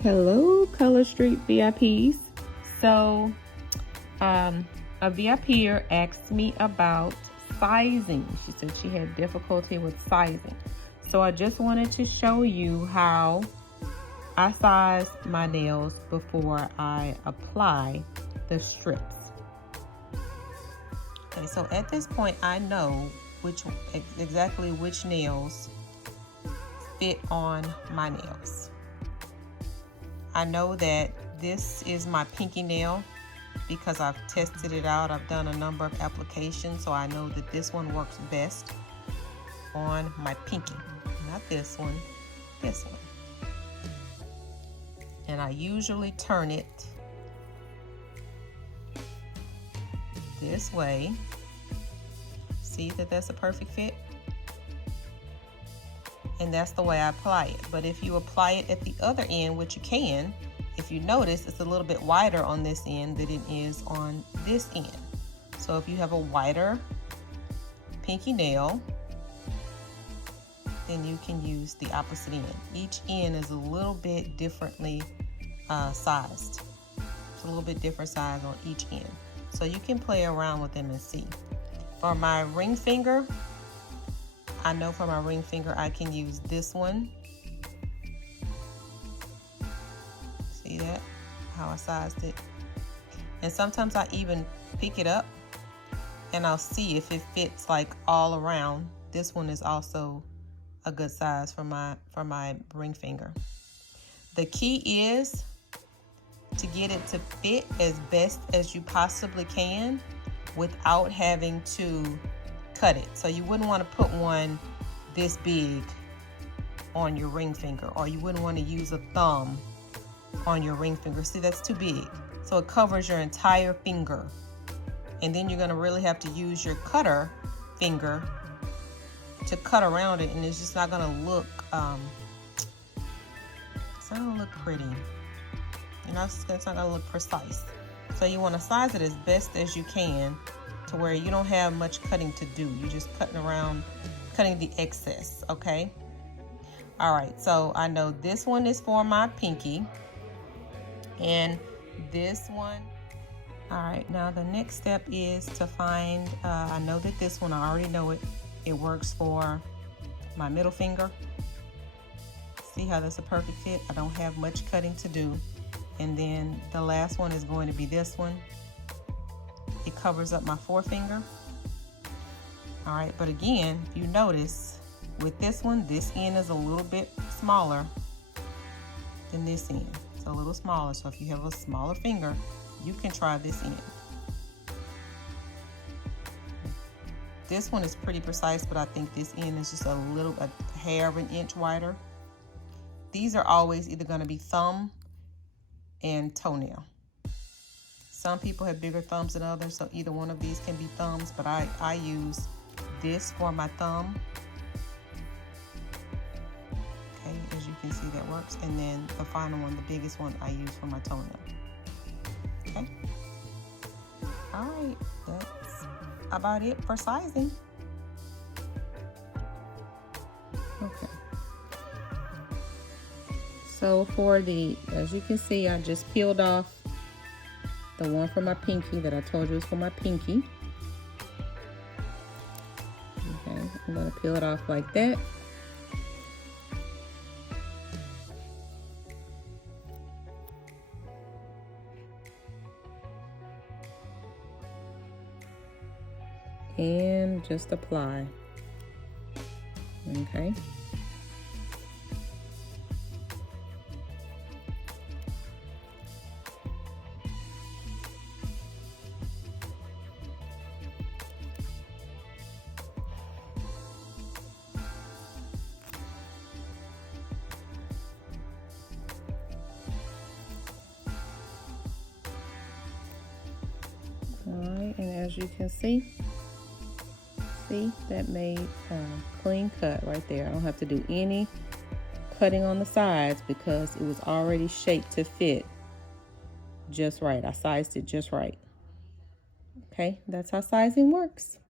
Hello, Color Street VIPs. So, a VIPer asked me about sizing. She said she had difficulty with sizing. So I just wanted to show you how I size my nails before I apply the strips. Okay, so at this point I know exactly which nails fit on my nails. I know that this is my pinky nail because I've tested it out. I've done a number of applications, so I know that this one works best on my pinky. Not this one, this one. And I usually turn it this way. See that that's a perfect fit? And that's the way I apply it. But if you apply it at the other end, which you can, if you notice, it's a little bit wider on this end than it is on this end. So if you have a wider pinky nail, then you can use the opposite end. Each end is a little bit differently sized. It's a little bit different size on each end. So you can play around with them and see. For my ring finger, I know for my ring finger I can use this one. See that? How I sized it. And sometimes I even pick it up and I'll see if it fits like all around. This one is also a good size for my ring finger. The key is to get it to fit as best as you possibly can without having to cut it. So you wouldn't want to put one this big on your ring finger, or you wouldn't want to use a thumb on your ring finger. See, that's too big. So it covers your entire finger. And then you're going to really have to use your cutter finger to cut around it, and it's just not going to look it's not going to look pretty. You know, it's not going to look precise. So you want to size it as best as you can to where you don't have much cutting to do. You're just cutting the excess, okay? All right, so I know this one is for my pinky, and this one. All right, now the next step is to find, I know that this one, I already know it. It works for my middle finger. See how that's a perfect fit? I don't have much cutting to do. And then the last one is going to be this one. It covers up my forefinger. All right, but again, if you notice with this one, this end is a little bit smaller than this end. It's a little smaller, so if you have a smaller finger, you can try this end. This one is pretty precise, but I think this end is just a hair of an inch wider. These are always either going to be thumb and toenail. Some people have bigger thumbs than others, so either one of these can be thumbs, but I use this for my thumb. Okay, as you can see, that works. And then the final one, the biggest one, I use for my toenail. Okay. All right, that's about it for sizing. Okay. So for as you can see, I just peeled off the one for my pinky that I told you was for my pinky. Okay, I'm gonna peel it off like that. And just apply. Okay. All right, and as you can see, that made a clean cut right there. I don't have to do any cutting on the sides because it was already shaped to fit just right. I sized it just right. Okay, that's how sizing works.